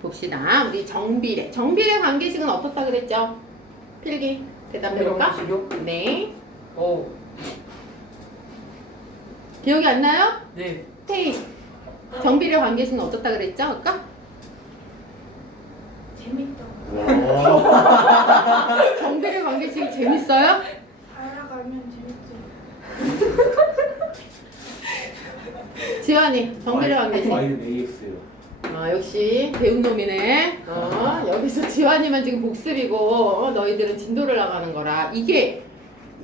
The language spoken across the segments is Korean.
봅시다. 우리 정비례. 정비례 관계식은 어떻다 그랬죠? 필기 대답해볼까? 네. 기억이 안 나요? 네. 테이. 정비례 관계식은 어떻다 그랬죠? 아까? 재밌다. 정비례 관계식이 재밌어요? 알아가면 재밌지. 지환이 정비례 관계식. Y는 AX요. 역시 배운 놈이네. 여기서 지환이만 지금 복습이고 너희들은 진도를 나가는 거라. 이게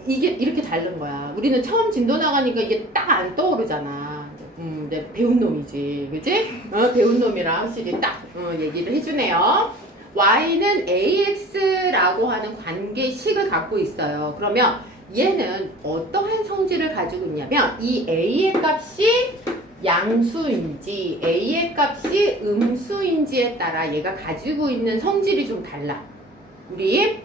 이렇게 다른 거야. 우리는 처음 진도 나가니까 이게 딱 안 떠오르잖아. 근데 배운 놈이지, 그지? 배운 놈이라 확실히 딱 얘기를 해주네요. Y는 AX라고 하는 관계식을 갖고 있어요. 그러면 얘는 어떠한 성질을 가지고 있냐면 이 A의 값이 양수인지 A의 값이 음수인지에 따라 얘가 가지고 있는 성질이 좀 달라. 우리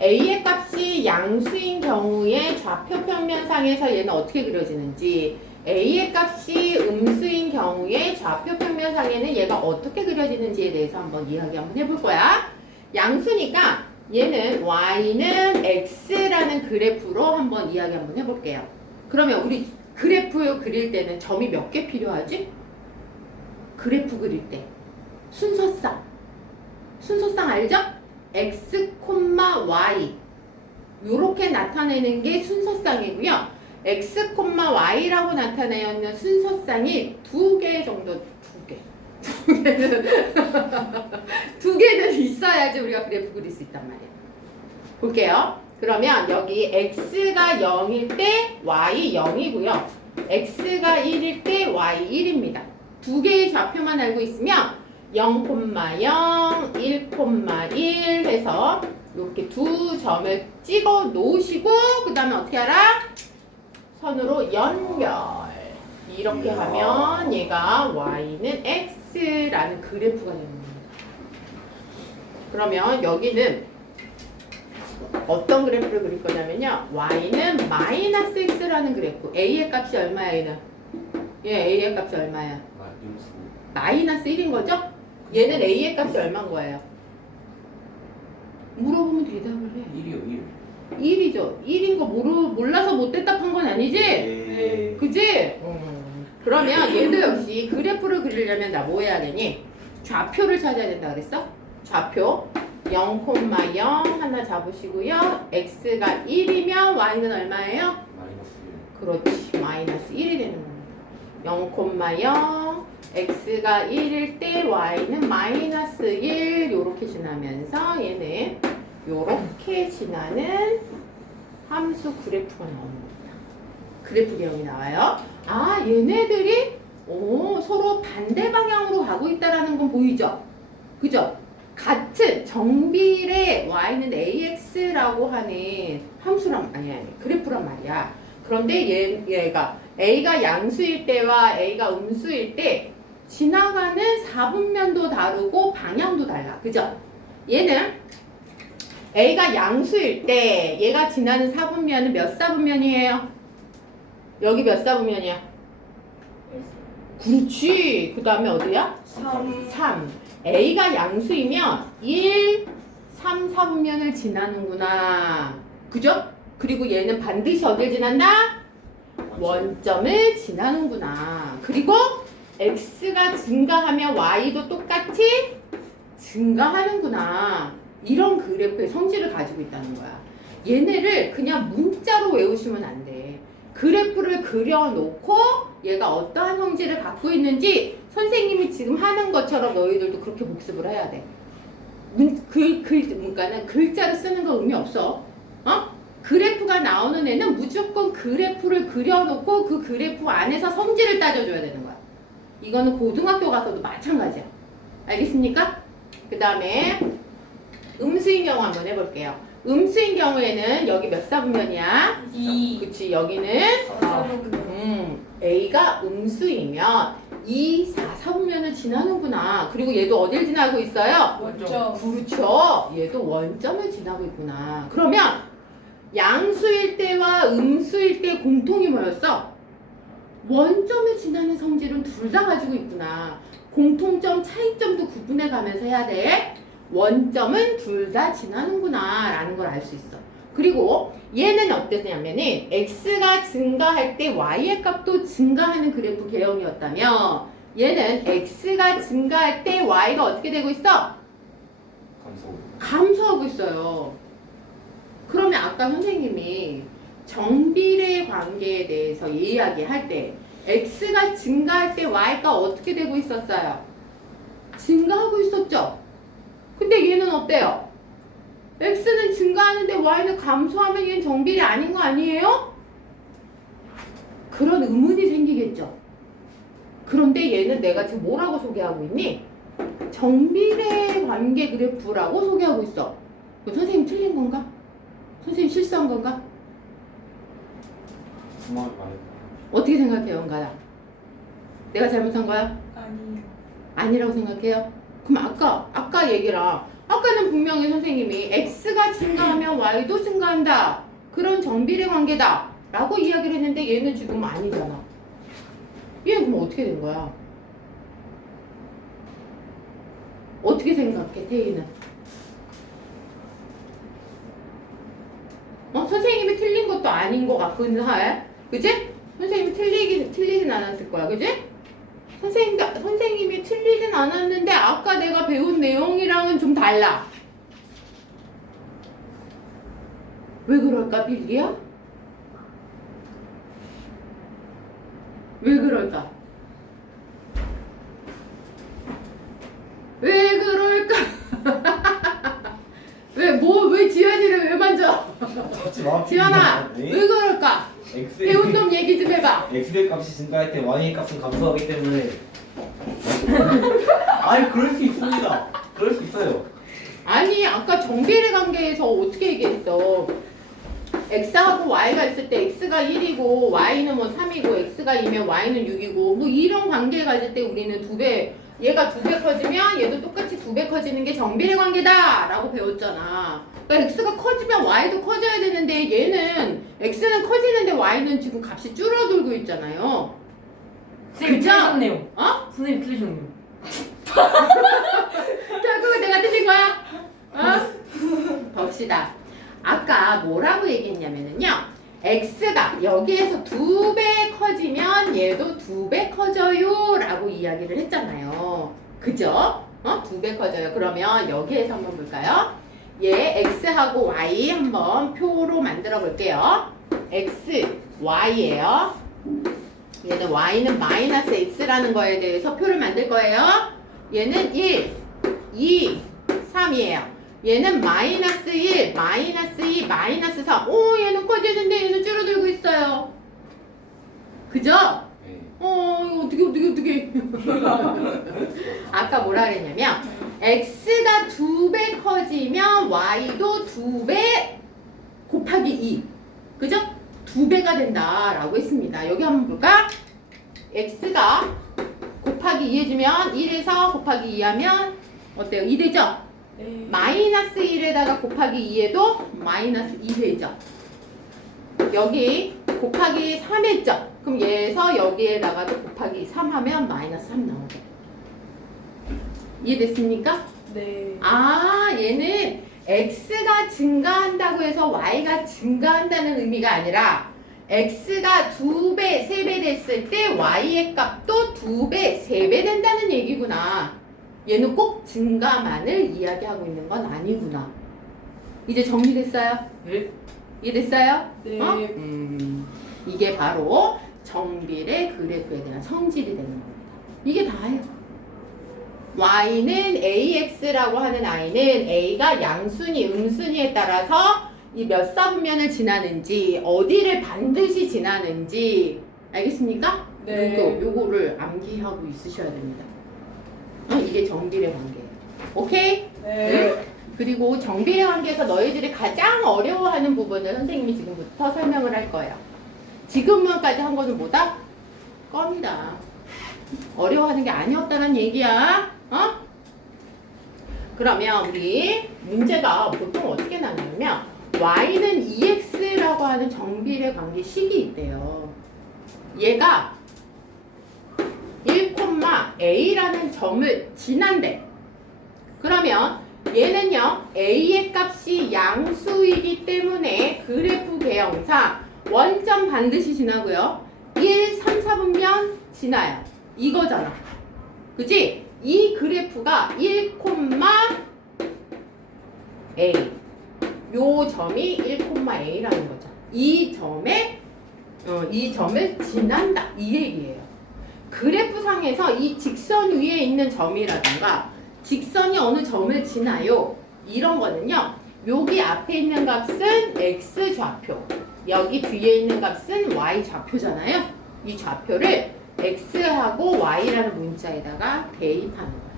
A의 값이 양수인 경우에 좌표 평면상에서 얘는 어떻게 그려지는지, A의 값이 음수인 경우에 좌표 평면상에는 얘가 어떻게 그려지는지에 대해서 한번 이야기 한번 해볼 거야. 양수니까 얘는 Y는 X라는 그래프로 한번 이야기 한번 해볼게요. 그러면 우리 그래프 그릴 때는 점이 몇 개 필요하지? 그래프 그릴 때 순서상 알죠? X, Y 요렇게 나타내는 게 순서상이고요. X, Y라고 나타내는 순서상이 두 개 정도, 두 개는 있어야지 우리가 그래프 그릴 수 있단 말이에요. 볼게요. 그러면 여기 X가 0일 때 Y 0이고요. X가 1일 때 Y 1입니다. 두 개의 좌표만 알고 있으면 0,0, 1,1 해서 이렇게 두 점을 찍어 놓으시고 그 다음에 어떻게 알아? 선으로 연결. 이렇게 하면 얘가 Y는 X라는 그래프가 되는 겁니다. 그러면 여기는 어떤 그래프를 그릴 거냐면요. Y는 마이너스 X라는 그래프. A의 값이 얼마야 얘는? A의 값이 얼마야? 마이너스 1인 거죠? 얘는 A의 값이 얼마인 거예요? 물어보면 대답을 해. 1이요, 1이죠. 1인 거 몰라서 못 대답한 건 아니지? 네. 그지? 그러면 얘도 역시 그래프를 그리려면 나 뭐 해야 되니? 좌표를 찾아야 된다 그랬어? 좌표 0,0 하나 잡으시고요. X가 1이면 Y는 얼마예요? 그렇지. 마이너스 1이 되는 겁니다. 0,0 X가 1일 때 Y는 마이너스 1 요렇게 지나면서 얘는 요렇게 지나는 함수 그래프가 나오는 겁니다. 그래프 개형이 나와요. 얘네들이 서로 반대 방향으로 가고 있다라는 건 보이죠? 그죠? 같은 정비례 Y는 AX라고 하는 함수란 그래프란 말이야. 그런데 얘가 A가 양수일 때와 A가 음수일 때 지나가는 사분면도 다르고 방향도 달라. 그죠? 얘는 A가 양수일 때 얘가 지나는 사분면은 몇 사분면이에요? 여기 몇 사분면이야? 그렇지. 그 다음에 어디야? 3. A가 양수이면 1, 3, 4분면을 지나는구나. 그죠? 그리고 얘는 반드시 어딜 지난다? 원점을 지나는구나. 그리고 X가 증가하면 Y도 똑같이 증가하는구나. 이런 그래프의 성질을 가지고 있다는 거야. 얘네를 그냥 문자로 외우시면 안 돼. 그래프를 그려놓고 얘가 어떠한 성질을 갖고 있는지 선생님이 지금 하는 것처럼 너희들도 그렇게 복습을 해야 돼. 그러니까는 글자를 쓰는 거 의미 없어. 그래프가 나오는 애는 무조건 그래프를 그려놓고 그 그래프 안에서 성질을 따져줘야 되는 거야. 이거는 고등학교 가서도 마찬가지야. 알겠습니까? 그 다음에 음수인 경우 한번 해볼게요. 음수인 경우에는 여기 몇 사분면이야? 2. 그치, 여기는 A가 음수이면 2, 4, 4분면을 지나는구나. 그리고 얘도 어딜 지나고 있어요? 원점. 그렇죠. 얘도 원점을 지나고 있구나. 그러면 양수일 때와 음수일 때 공통이 뭐였어? 원점을 지나는 성질은 둘 다 가지고 있구나. 공통점, 차이점도 구분해 가면서 해야 돼. 원점은 둘 다 지나는구나 라는 걸 알 수 있어. 그리고 얘는 어땠냐면은 x가 증가할 때 y의 값도 증가하는 그래프 개형이었다면 얘는 x가 증가할 때 y가 어떻게 되고 있어? 감소하고 있어요. 그러면 아까 선생님이 정비례 관계에 대해서 이야기할 때 x가 증가할 때 y가 어떻게 되고 있었어요? 증가하고 있었죠? 근데 얘는 어때요? x는 증가하는데 y는 감소하면 얘는 정비례 아닌 거 아니에요? 그런 의문이 생기겠죠? 그런데 얘는 내가 지금 뭐라고 소개하고 있니? 정비례 관계 그래프라고 소개하고 있어. 선생님 틀린 건가? 선생님 실수한 건가? 어떻게 생각해요, 은가야? 내가 잘못한 거야? 아니요. 아니라고 생각해요? 그럼 아까 얘기랑 아까는 분명히 선생님이 x가 증가하면 y도 증가한다. 그런 정비례 관계다. 라고 이야기를 했는데 얘는 지금 아니잖아. 얘는 그럼 어떻게 된 거야? 어떻게 생각해, 태희는? 선생님이 틀린 것도 아닌 것 같긴 해. 그지? 선생님이 틀리진 않았을 거야. 그지? 선생님이 틀리진 않았는데 아까 내가 배운 내용이랑은 좀 달라. 왜 그럴까, 빌기야? 왜 그럴까? 왜 그럴까? 왜 지연이를 왜 만져? 지연아, 왜 그럴까? 배운 놈 얘기 좀 해봐. x의 값이 증가할 때 y의 값은 감소하기 때문에 아니 그럴 수 있습니다. 그럴 수 있어요. 아니, 아까 정비례 관계에서 어떻게 얘기했어? x하고 y가 있을 때 x가 1이고 y는 뭐 3이고 x가 2면 y는 6이고 뭐 이런 관계 가질 때 우리는 얘가 2배 커지면 얘도 똑같이 2배 커지는 게 정비례 관계다 라고 배웠잖아. 그러니까 x가 커지면 y도 커져야 되는데 얘는 x는 커지는데 y는 지금 값이 줄어들고 있잖아요. 선생님 그죠? 틀리셨네요. 어? 선생님 틀리셨네요. 결국은 내가 틀린 거야? 봅시다. 아까 뭐라고 얘기했냐면요. x가 여기에서 2배 커지면 얘도 2배 커져요 라고 이야기를 했잖아요. 그죠? 2배 커져요. 그러면 여기에서 한번 볼까요? 얘 x하고 y 한번 표로 만들어 볼게요. x, y예요. 얘는 y는 마이너스 x라는 거에 대해서 표를 만들 거예요. 얘는 1, 2, 3이에요. 얘는 마이너스 1, 마이너스 2, 마이너스 3. 오, 얘는 커지는데 얘는 줄어들고 있어요. 그죠? 네. 이거 어떻게. 아까 뭐라 그랬냐면, x가 2배 커지면 y도 2배 곱하기 2. 그죠? 2배가 된다라고 했습니다. 여기 한번 볼까? x가 곱하기 2 해주면 1에서 곱하기 2 하면 어때요? 2 되죠? 네. 마이너스 1에다가 곱하기 2에도 마이너스 2 되죠? 여기 곱하기 3 했죠? 그럼 얘에서 여기에다가도 곱하기 3 하면 마이너스 3 나오게. 이해됐습니까? 네. 얘는 x가 증가한다고 해서 y가 증가한다는 의미가 아니라 x가 2배, 3배 됐을 때 y의 값도 2배, 3배 된다는 얘기구나. 얘는 꼭 증가만을 이야기하고 있는 건 아니구나. 이제 정리됐어요? 네. 이해됐어요? 네. 이게 바로 정비례 그래프에 대한 성질이 되는 겁니다. 이게 다예요. y는 ax라고 하는 i는 a가 양순위, 음순위에 따라서 이 몇 사분면을 지나는지 어디를 반드시 지나는지 알겠습니까? 네. 요거를 암기하고 있으셔야 됩니다. 이게 정비례 관계예요. 오케이? 네. 그리고 정비례 관계에서 너희들이 가장 어려워하는 부분을 선생님이 지금부터 설명을 할 거예요. 지금까지 한 거는 뭐다? 껌이다. 어려워하는 게 아니었다는 얘기야. 그러면 우리 문제가 보통 어떻게 나냐면 y는 2x라고 하는 정비례 관계 식이 있대요. 얘가 1, A라는 점을 지난대. 그러면 얘는요 A의 값이 양수이기 때문에 그래프 개형상 원점 반드시 지나고요 1, 3, 4분면 지나요. 이거잖아. 그치? 이 그래프가 1, A 요 점이 1,A라는 거죠. 이 점을 지난다 이 얘기예요. 그래프상에서 이 직선 위에 있는 점이라든가 직선이 어느 점을 지나요 이런 거는요 여기 앞에 있는 값은 x 좌표 여기 뒤에 있는 값은 y 좌표잖아요. 이 좌표를 x하고 y라는 문자에다가 대입하는 거예요.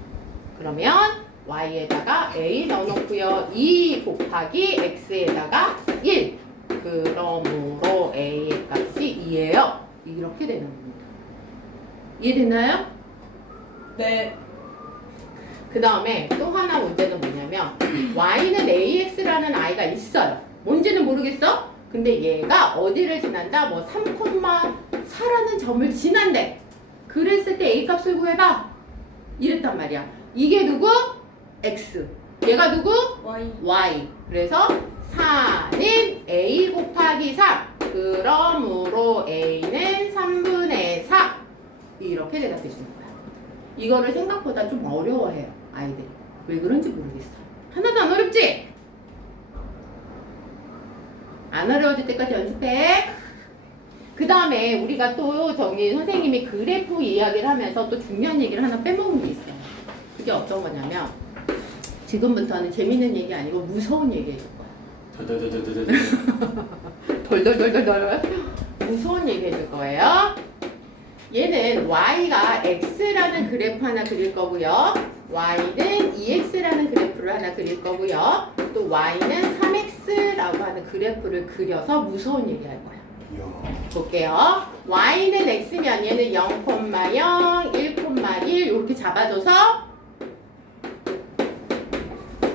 그러면 y에다가 a 넣어놓고요 2 곱하기 x에다가 1 그러므로 a의 값이 2예요. 이렇게 되는 겁니다. 이해됐나요? 네. 그 다음에 또 하나 문제는 뭐냐면 y는 ax라는 i가 있어요. 뭔지는 모르겠어? 근데 얘가 어디를 지난다? 뭐 3,4라는 점을 지난대. 그랬을 때 a 값을 구해봐. 이랬단 말이야. 이게 누구? x. 얘가 누구? Y. y. 그래서 4는 a 곱하기 3. 그러므로 a는 3분의 4. 이렇게 대답해 주는 거야. 이거를 생각보다 좀 어려워해요. 아이들이. 왜 그런지 모르겠어. 하나도 안 어렵지? 안 어려워질 때까지 연습해. 그 다음에 우리가 또 저기 선생님이 그래프 이야기를 하면서 또 중요한 얘기를 하나 빼먹은 게 있어요. 그게 어떤 거냐면 지금부터는 재밌는 얘기 아니고 무서운 얘기 해줄 거야. 덜덜덜덜덜 무서운 얘기 해줄 거예요. 얘는 y가 x라는 그래프 하나 그릴 거고요. y는 2x라는 그래프를 하나 그릴 거고요. 또 y는 3x라고 하는 그래프를 그려서 무서운 얘기 할 거예요. 볼게요. y는 x면 얘는 0,0, 1,1 이렇게 잡아줘서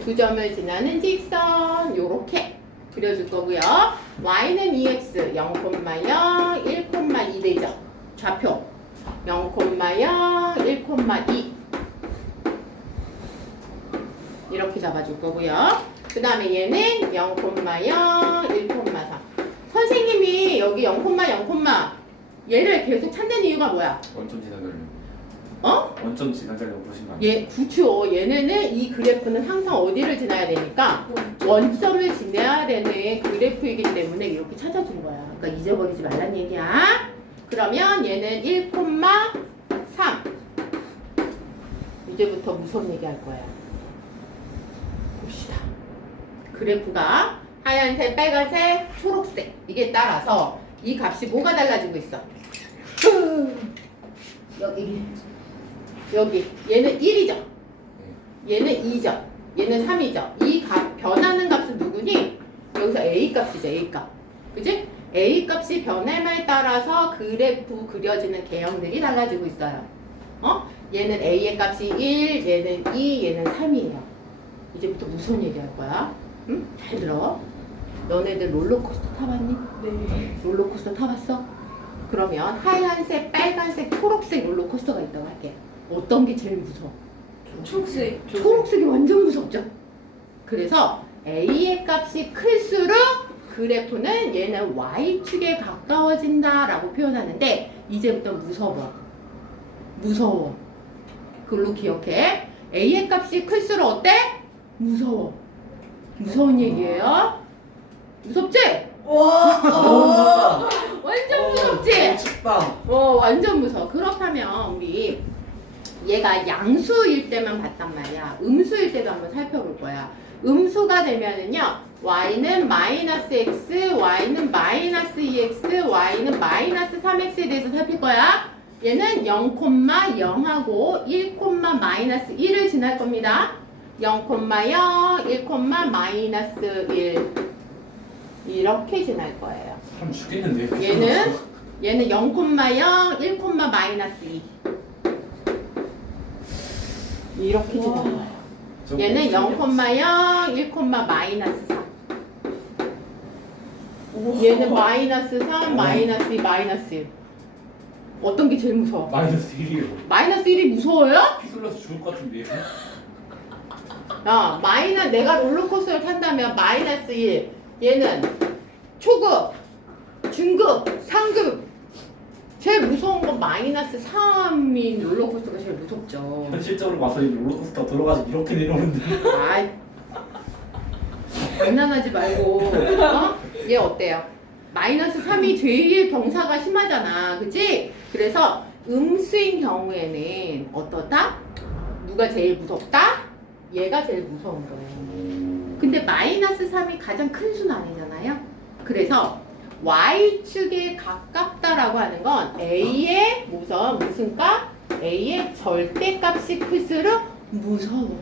두 점을 지나는 직선 이렇게 그려줄 거고요. y는 2x 0,0, 1,2 되죠. 좌표 0,0, 1,2 이렇게 잡아줄 거고요. 그 다음에 얘는 0,0, 1,3 선생님이 여기 0, 얘를 계속 찾는 이유가 뭐야? 원점 지나가려고. 어? 원점 지나가려고 보신 거 아니에요? 얘 그쵸. 얘네는 이 그래프는 항상 어디를 지나야 되니까 원점을 지나야 되는 그래프이기 때문에 이렇게 찾아준 거야. 그러니까 잊어버리지 말란 얘기야. 그러면 얘는 1,3 이제부터 무서운 얘기 할 거야. 봅시다. 그래프가 하얀색, 빨간색, 초록색 이게 따라서 이 값이 뭐가 달라지고 있어? 여기 얘는 1이죠. 얘는 2죠. 얘는 3이죠. 이 값 변하는 값은 누구니? 여기서 a 값이죠. a 값. 그지? a 값이 변함에 따라서 그래프 그려지는 개형들이 달라지고 있어요. 얘는 a의 값이 1, 얘는 2, 얘는 3이에요. 이제부터 무슨 얘기 할 거야? 응? 잘 들어. 너네들 롤러코스터 타봤니? 네. 롤러코스터 타봤어? 그러면 하얀색, 빨간색, 초록색 롤러코스터가 있다고 할게. 어떤 게 제일 무서워? 초록색. 초록색이 완전 무섭죠? 그래서 A의 값이 클수록 그래프는 얘는 Y축에 가까워진다 라고 표현하는데 이제부터 무서워. 그걸로 기억해. A의 값이 클수록 어때? 무서운 얘기예요. 무섭지? 와. 완전 무섭지? 춥다. 완전 무서워. 그렇다면 우리 얘가 양수일 때만 봤단 말이야. 음수일 때도 한번 살펴볼 거야. 음수가 되면은요, y는 마이너스 x, y는 마이너스 2x, y는 마이너스 3x에 대해서 살필 거야. 얘는 0,0하고 1, 마이너스 1을 지날 겁니다. 0,0, 1, 마이너스 1 이렇게 지날 거예요. 사람 죽겠는데. 얘는 0,0, 1, 마이너스 2 이렇게 지날 거예요. 얘는 0,0, 1, 마이너스 3 얘는 마이너스 3, 마이너스 2, 마이너스 1 어떤 게 제일 무서워? 마이너스 1이요. 마이너스 1이 무서워요? 피술러서 죽을 것 같은데. 야, 내가 롤러코스터를 탄다면 마이너스 1. 얘는 초급, 중급, 상급. 제일 무서운 건 마이너스 3인 롤러코스터가 제일 무섭죠. 현실적으로 와서 이 롤러코스터 들어가지 이렇게 내려오는데. 아이, 장난하지 말고. 어? 얘 어때요? 마이너스 3이 제일 경사가 심하잖아. 그치? 그래서 음수인 경우에는 어떠다? 누가 제일 무섭다? 얘가 제일 무서운 거예요. 근데 마이너스 3이 가장 큰 수는 아니잖아요. 그래서 Y축에 가깝다라고 하는 건 A의 무슨 값? A의 절대값이 클수록 무서워.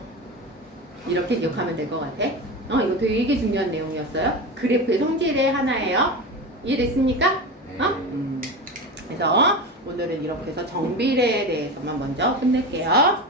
이렇게 기억하면 될 것 같아. 이거 되게 중요한 내용이었어요. 그래프의 성질의 하나예요. 이해됐습니까? 그래서 오늘은 이렇게 해서 정비례에 대해서만 먼저 끝낼게요.